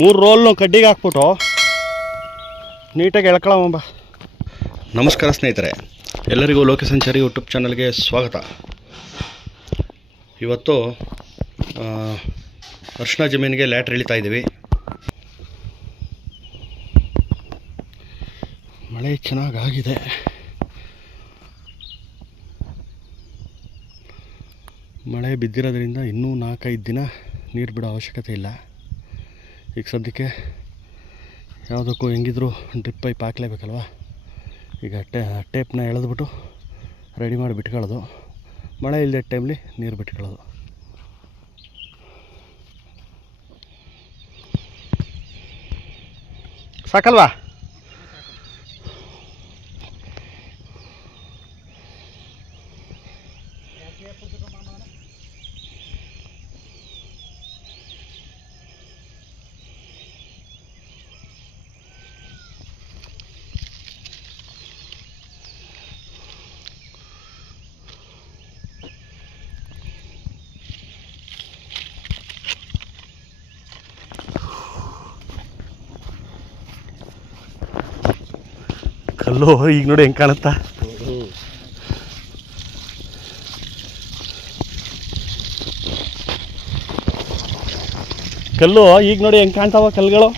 3 ರೋಲ್ನು ಕಡ್ಡಿಗೆ ಹಾಕ್ಬಿಟ್ಟು ನೀಟಾಗಿ ಎಳ್ಕೊಳ್ಳೋಂಬ. ನಮಸ್ಕಾರ ಸ್ನೇಹಿತರೆ, ಎಲ್ಲರಿಗೂ ಲೋಕಸಂಚಾರಿ ಯೂಟ್ಯೂಬ್ ಚಾನಲ್ಗೆ ಸ್ವಾಗತ. ಇವತ್ತು ಅರ್ಶಿನ ಜಮೀನಿಗೆ ಲ್ಯಾಟ್ರ್ ಇಳಿತಾ ಇದ್ದೀವಿ. ಮಳೆ ಚೆನ್ನಾಗಾಗಿದೆ. ಮಳೆ ಬಿದ್ದಿರೋದ್ರಿಂದ ಇನ್ನೂ 4-5 ದಿನ ನೀರು ಬಿಡೋ ಅವಶ್ಯಕತೆ ಇಲ್ಲ. ಈಗ ಸದ್ಯಕ್ಕೆ ಯಾವುದಕ್ಕೂ ಹೆಂಗಿದ್ರು ಡ್ರಿಪ್ ಪೈಪ್ ಹಾಕಲೇಬೇಕಲ್ವ. ಈಗ ಟೇಪ್ನ ಎಳೆದ್ಬಿಟ್ಟು ರೆಡಿ ಮಾಡಿ ಬಿಟ್ಕೊಳ್ಳೋದು, ಮಳೆ ಇಲ್ಲದೆ ಟೈಮ್ಲಿ ನೀರು ಬಿಟ್ಕೊಳ್ಳೋದು. ಸಾಕಲ್ವಾ? ಕಲ್ಲು ಈಗ ನೋಡಿ ಹೆಂಗೆ ಕಾಣುತ್ತಾ. ಕಲ್ಲು ಈಗ ನೋಡಿ ಹೆಂಗೆ ಕಾಣ್ತಾವ ಕಲ್ಲುಗಳು.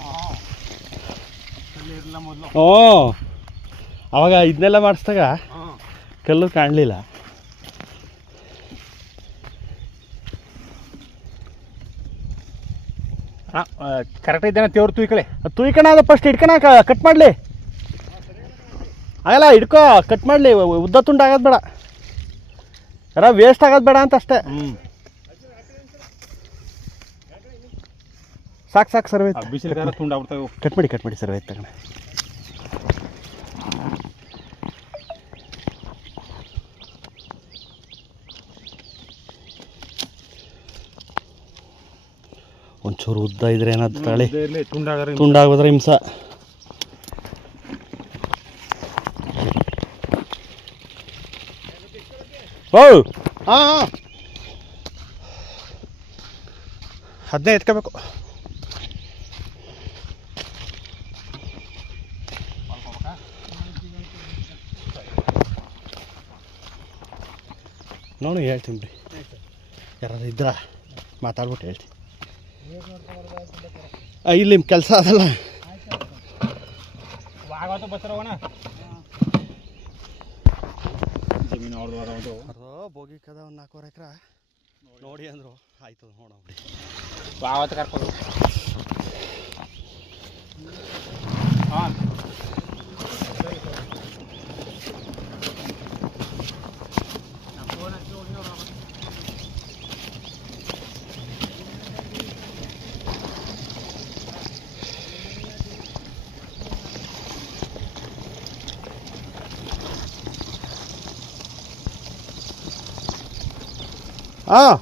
ಹ್ಞೂ, ಅವಾಗ ಇದನ್ನೆಲ್ಲ ಮಾಡಿಸ್ದಾಗ ಕಲ್ಲು ಕಾಣಲಿಲ್ಲ. ಕರೆಕ್ಟ್ ಇದ್ದಾನೆ ತೇವ್ರು ತುಯ್ಕಣ ಅದು ಫಸ್ಟ್ ಹಿಡ್ಕಣ ಕಟ್ ಮಾಡಲಿ. ಆಗಲ್ಲ, ಹಿಡ್ಕೋ, ಕಟ್ ಮಾಡಲಿ. ಉದ್ದ ತುಂಡು ಆಗೋದು ಬೇಡ, ಯಾರ ವೇಸ್ಟ್ ಆಗೋದು ಬೇಡ ಅಂತ ಅಷ್ಟೇ. ಸಾಕು ಸರ್ವೆ ಬಿಸಿಲು ತುಂಡು ಆಗ್ಬಿಡ್ತಾವೆ. ಕಟ್ ಮಾಡಿ ಸರ್ವೆ ತಗೋಣ. ಒಂಚೂರು ಉದ್ದ ಇದ್ರೆ ಏನಾದ್ರು ತಗೊಳ್ಳಿ, ತುಂಡಾಗೋದ್ರೆ ಹಿಂಸ. ಓ ಹಾಂ, ಅದನ್ನೇ ಎತ್ಕೋಬೇಕು. ನೋಡಿ ಹೇಳ್ತೀನಿ ಬಿಡಿ, ಯಾರಾದ್ರು ಇದ್ರ ಮಾತಾಡ್ಬಿಟ್ಟು ಹೇಳ್ತೀನಿ. ಇಲ್ಲಿ ಕೆಲಸ ಅದಲ್ಲ. ಬೋಗಿ ಕದ ಒಂದು 4 ಎಕರೆ ನೋಡಿ ಅಂದರು. ಆಯ್ತು ನೋಡೋಣ ಬಿಡಿ. ಕರ್ಕೊಂಡು ಹಾಂ, ಹಾಂ,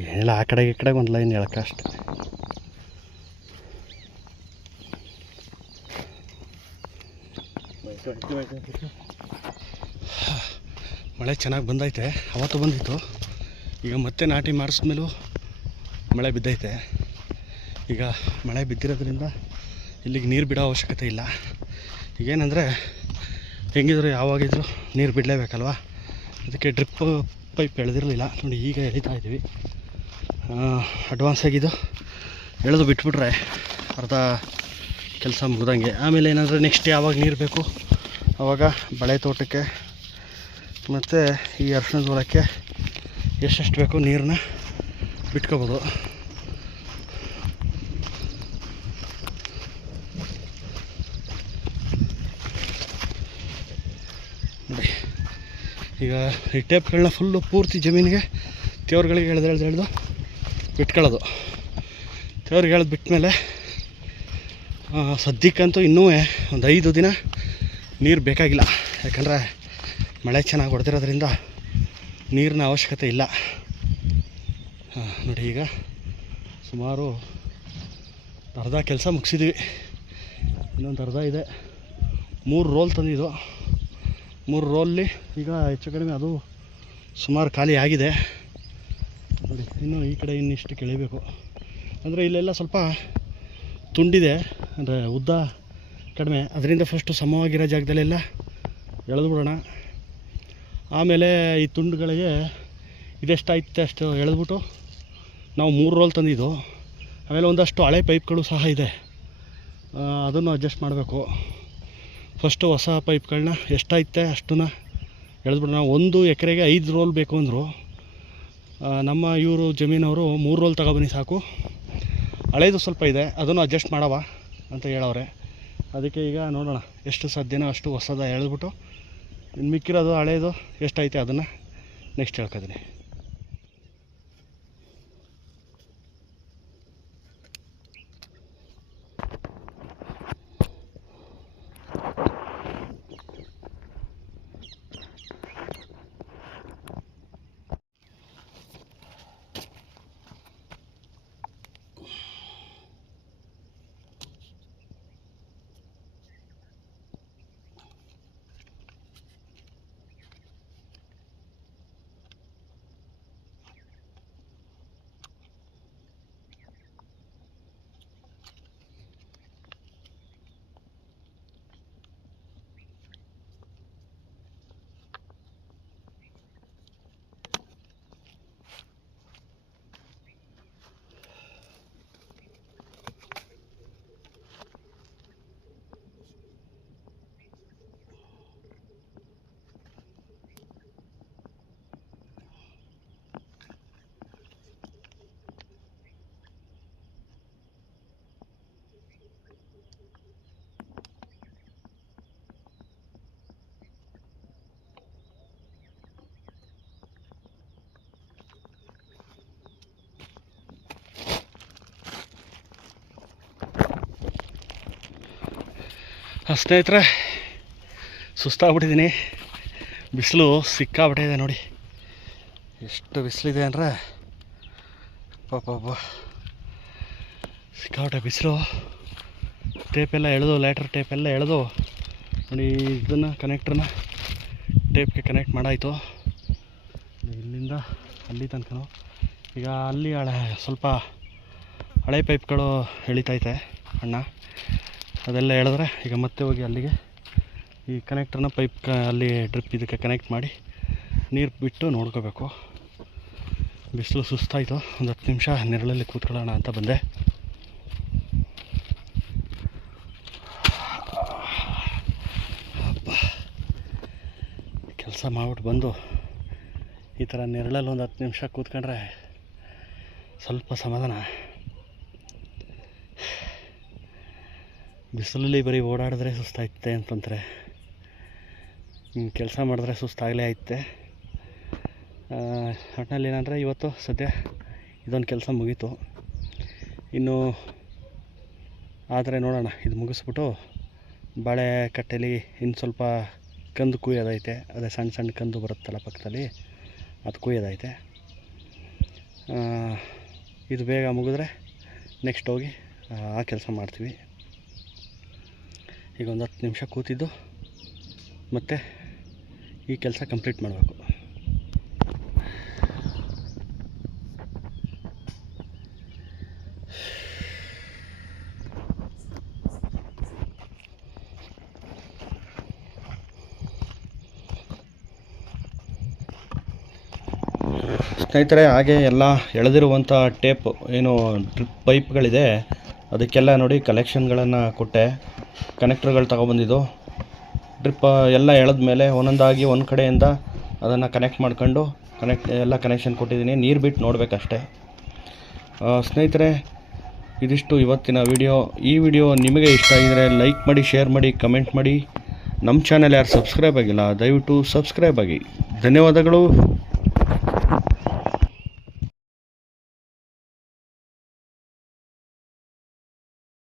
ಏನಿಲ್ಲ, ಆ ಕಡೆಗೆ ಈ ಕಡೆಗೆ ಒಂದು ಲೈನ್ ಹೇಳಕ್ಕ ಅಷ್ಟೆ. ಮಳೆ ಚೆನ್ನಾಗಿ ಬಂದೈತೆ. ಅವತ್ತು ಬಂದಿತ್ತು, ಈಗ ಮತ್ತೆ ನಾಟಿ ಮಾಡಿಸ್ಮೇಲೂ ಮಳೆ ಬಿದ್ದೈತೆ. ಈಗ ಮಳೆ ಬಿದ್ದಿರೋದ್ರಿಂದ ಇಲ್ಲಿಗೆ ನೀರು ಬಿಡೋ ಅವಶ್ಯಕತೆ ಇಲ್ಲ. ಈಗೇನೆಂದರೆ ಹೆಂಗಿದ್ರು ಯಾವಾಗಿದ್ರು ನೀರು ಬಿಡಲೇಬೇಕಲ್ವ, ಅದಕ್ಕೆ ಡ್ರಿಪ್ ಪೈಪ್ ಎಳೆದಿರಲಿಲ್ಲ. ನೋಡಿ ಈಗ ಎಳಿತಾ ಇದ್ದೀವಿ. ಅಡ್ವಾನ್ಸ್ ಆಗಿದ್ದು ಎಳೆದು ಬಿಟ್ಬಿಟ್ರೆ ಅರ್ಧ ಕೆಲಸ ಮುಗ್ದಂಗೆ. ಆಮೇಲೆ ಏನಂದರೆ ನೆಕ್ಸ್ಟ್ ಯಾವಾಗ ನೀರು ಬೇಕು ಆವಾಗ ಬಳೆ ತೋಟಕ್ಕೆ ಮತ್ತು ಈ ಅರ್ಶಿಣದ ಹೊಲಕ್ಕೆ ಎಷ್ಟೆಷ್ಟು ಬೇಕು ನೀರನ್ನ ಬಿಟ್ಕೋಬೋದು. ನೋಡಿ ಈಗ ಈ ಟೇಪ್ಗಳನ್ನ ಫುಲ್ಲು ಪೂರ್ತಿ ಜಮೀನಿಗೆ ತೇವ್ರುಗಳಿಗೆ ಎಳೆದು ಬಿಟ್ಕೊಳ್ಳೋದು. ತೇವ್ರಿಗೆ ಎಳೆದು ಬಿಟ್ಮೇಲೆ ಸದ್ಯಕ್ಕಂತೂ ಇನ್ನೂ ಒಂದು 5 ದಿನ ನೀರು ಬೇಕಾಗಿಲ್ಲ. ಯಾಕಂದರೆ ಮಳೆ ಚೆನ್ನಾಗಿ ಹೊಡೆದಿರೋದ್ರಿಂದ ನೀರಿನ ಅವಶ್ಯಕತೆ ಇಲ್ಲ. ನೋಡಿ ಈಗ ಸುಮಾರು ಅರ್ಧ ಕೆಲಸ ಮುಗಿಸಿದ್ವಿ, ಇನ್ನೊಂದು ಅರ್ಧ ಇದೆ. 3 ರೋಲ್ ತಂದಿದ್ದು, 3 ರೋಲ್ಲಿ ಈಗ ಹೆಚ್ಚು ಕಡಿಮೆ ಅದು ಸುಮಾರು ಖಾಲಿ ಆಗಿದೆ ನೋಡಿ. ಇನ್ನು ಈ ಕಡೆ ಇನ್ನಿಷ್ಟು ಕೆಳಿಬೇಕು. ಅಂದರೆ ಇಲ್ಲೆಲ್ಲ ಸ್ವಲ್ಪ ತುಂಡಿದೆ, ಅಂದರೆ ಉದ್ದ ಕಡಿಮೆ, ಅದರಿಂದ ಫಸ್ಟು ಸಮವಾಗಿರೋ ಜಾಗದಲ್ಲೆಲ್ಲ ಎಳೆದು ಬಿಡೋಣ. ಆಮೇಲೆ ಈ ತುಂಡುಗಳಿಗೆ ಇದೆಷ್ಟಾಯ್ತು ಅಷ್ಟು ಎಳೆದ್ಬಿಟ್ಟು ನಾವು 3 ರೋಲ್ ತಂದಿದ್ದು. ಆಮೇಲೆ ಒಂದಷ್ಟು ಹಳೆ ಪೈಪ್ಗಳು ಸಹ ಇದೆ, ಅದನ್ನು ಅಡ್ಜಸ್ಟ್ ಮಾಡಬೇಕು. ಫಸ್ಟು ಹೊಸ ಪೈಪ್ಗಳನ್ನ ಎಷ್ಟಾಯ್ತೆ ಅಷ್ಟನ್ನ ಎಳೆದ್ಬಿಡೋಣ. 1 ಎಕರೆಗೆ 5 ರೋಲ್ ಬೇಕು ಅಂದರು. ನಮ್ಮ ಇವರು ಜಮೀನವರು 3 ರೋಲ್ ತಗೊಬನ್ನಿ ಸಾಕು, ಹಳೇದು ಸ್ವಲ್ಪ ಇದೆ ಅದನ್ನು ಅಡ್ಜಸ್ಟ್ ಮಾಡವ ಅಂತ ಹೇಳವ್ರೆ. ಅದಕ್ಕೆ ಈಗ ನೋಡೋಣ ಎಷ್ಟು ಸಾಧ್ಯನೋ ಅಷ್ಟು ಹೊಸದ ಎಳೆದ್ಬಿಟ್ಟು ಇನ್ನು ಮಿಕ್ಕಿರೋದು ಹಳೇದು ಎಷ್ಟೈತೆ ಅದನ್ನು ನೆಕ್ಸ್ಟ್ ಹೇಳ್ಕೊತೀನಿ. ಸ್ನೇಹಿತರೆ, ಸುಸ್ತಾಗ್ಬಿಟ್ಟಿದ್ದೀನಿ. ಬಿಸಿಲು ಸಿಕ್ಕಾಬಿಟ್ಟಿದೆ ನೋಡಿ, ಎಷ್ಟು ಬಿಸಿಲಿದೆ ಅಂದರೆ ಪಾಪ ಸಿಕ್ಕಾಬಿಟ್ಟೆ ಬಿಸಿಲು. ಟೇಪೆಲ್ಲ ಎಳೆದು, ಲ್ಯಾಟ್ರ್ ಟೇಪೆಲ್ಲ ಎಳೆದು ನೋಡಿ, ಇದನ್ನು ಕನೆಕ್ಟ್ರನ್ನ ಟೇಪ್ಗೆ ಕನೆಕ್ಟ್ ಮಾಡಾಯಿತು. ಇಲ್ಲಿಂದ ಅಲ್ಲಿ ತನಕ ಈಗ ಅಲ್ಲಿ ಸ್ವಲ್ಪ ಹಳೆ ಪೈಪ್ಗಳು ಎಳಿತೈತೆ ಅಣ್ಣ, ಅದೆಲ್ಲ ಎಳೆದ್ರೆ ಈಗ ಮತ್ತೆ ಹೋಗಿ ಅಲ್ಲಿಗೆ ಈ ಕನೆಕ್ಟ್ರನ್ನ ಪೈಪ್ ಅಲ್ಲಿ ಡ್ರಿಪ್ ಇದಕ್ಕೆ ಕನೆಕ್ಟ್ ಮಾಡಿ ನೀರು ಬಿಟ್ಟು ನೋಡ್ಕೋಬೇಕು. ಬಿಸಿಲು ಸುಸ್ತಾಯಿತು, ಒಂದು 10 ನಿಮಿಷ ನೆರಳಲ್ಲಿ ಕೂತ್ಕೊಳ್ಳೋಣ ಅಂತ ಬಂದೆ. ಕೆಲಸ ಮಾಡ್ಬಿಟ್ಟು ಬಂದು ಈ ಥರ ನೆರಳಲ್ಲಿ ಒಂದು 10 ನಿಮಿಷ ಕೂತ್ಕೊಂಡ್ರೆ ಸ್ವಲ್ಪ ಸಮಾಧಾನ. ಬಿಸಿಲಲ್ಲಿ ಬರೀ ಓಡಾಡಿದ್ರೆ ಸುಸ್ತಾಯ್ತೆ ಅಂತಂತಾರೆ, ಕೆಲಸ ಮಾಡಿದ್ರೆ ಸುಸ್ತಾಗಲೇ ಐತೆ. ಒಟ್ಟಿನಲ್ಲಿ ಏನಂದರೆ ಇವತ್ತು ಸದ್ಯ ಇದೊಂದು ಕೆಲಸ ಮುಗೀತು. ಇನ್ನು ಆದರೆ ನೋಡೋಣ, ಇದು ಮುಗಿಸ್ಬಿಟ್ಟು ಬಾಳೆ ಕಟ್ಟೆಲಿ ಇನ್ನು ಸ್ವಲ್ಪ ಕಂದು ಕುಯ್ಯೋದೈತೆ. ಅದೇ ಸಣ್ಣ ಸಣ್ಣ ಕಂದು ಬರುತ್ತಲ್ಲ ಪಕ್ಕದಲ್ಲಿ, ಅದು ಕುಯ್ಯೋದೈತೆ. ಇದು ಬೇಗ ಮುಗಿದ್ರೆ ನೆಕ್ಸ್ಟ್ ಹೋಗಿ ಆ ಕೆಲಸ ಮಾಡ್ತೀವಿ. ಈಗ ಒಂದು 10 ನಿಮಿಷ ಕೂತಿದ್ದು ಮತ್ತು ಈ ಕೆಲಸ ಕಂಪ್ಲೀಟ್ ಮಾಡಬೇಕು. ಸ್ನೇಹಿತರೆ, ಹಾಗೆ ಎಲ್ಲ ಎಳೆದಿರುವಂಥ ಟೇಪ್ ಏನು ಡ್ರಿಪ್ ಪೈಪ್ಗಳಿದೆ ಅದಕ್ಕೆಲ್ಲ ನೋಡಿ ಕಲೆಕ್ಷನ್ಗಳನ್ನು ಕೊಟ್ಟೆ. ಕನೆಕ್ಟ್ರ್ಗಳು ತಗೊಬಂದಿದ್ದು ಡ್ರಿಪ್ ಎಲ್ಲ ಎಳೆದ ಮೇಲೆ ಒಂದೊಂದಾಗಿ ಒಂದು ಕಡೆಯಿಂದ ಅದನ್ನು ಕನೆಕ್ಟ್ ಮಾಡ್ಕೊಂಡು ಎಲ್ಲ ಕನೆಕ್ಷನ್ ಕೊಟ್ಟಿದ್ದೀನಿ. ನೀರು ಬಿಟ್ಟು ನೋಡಬೇಕಷ್ಟೆ. ಸ್ನೇಹಿತರೆ, ಇದಿಷ್ಟು ಇವತ್ತಿನ ವಿಡಿಯೋ. ಈ ವಿಡಿಯೋ ನಿಮಗೆ ಇಷ್ಟ ಆಗಿದರೆ ಲೈಕ್ ಮಾಡಿ, ಶೇರ್ ಮಾಡಿ, ಕಮೆಂಟ್ ಮಾಡಿ. ನಮ್ಮ ಚಾನಲ್ ಯಾರು ಸಬ್ಸ್ಕ್ರೈಬ್ ಆಗಿಲ್ಲ ದಯವಿಟ್ಟು ಸಬ್ಸ್ಕ್ರೈಬ್ ಆಗಿ. ಧನ್ಯವಾದಗಳು.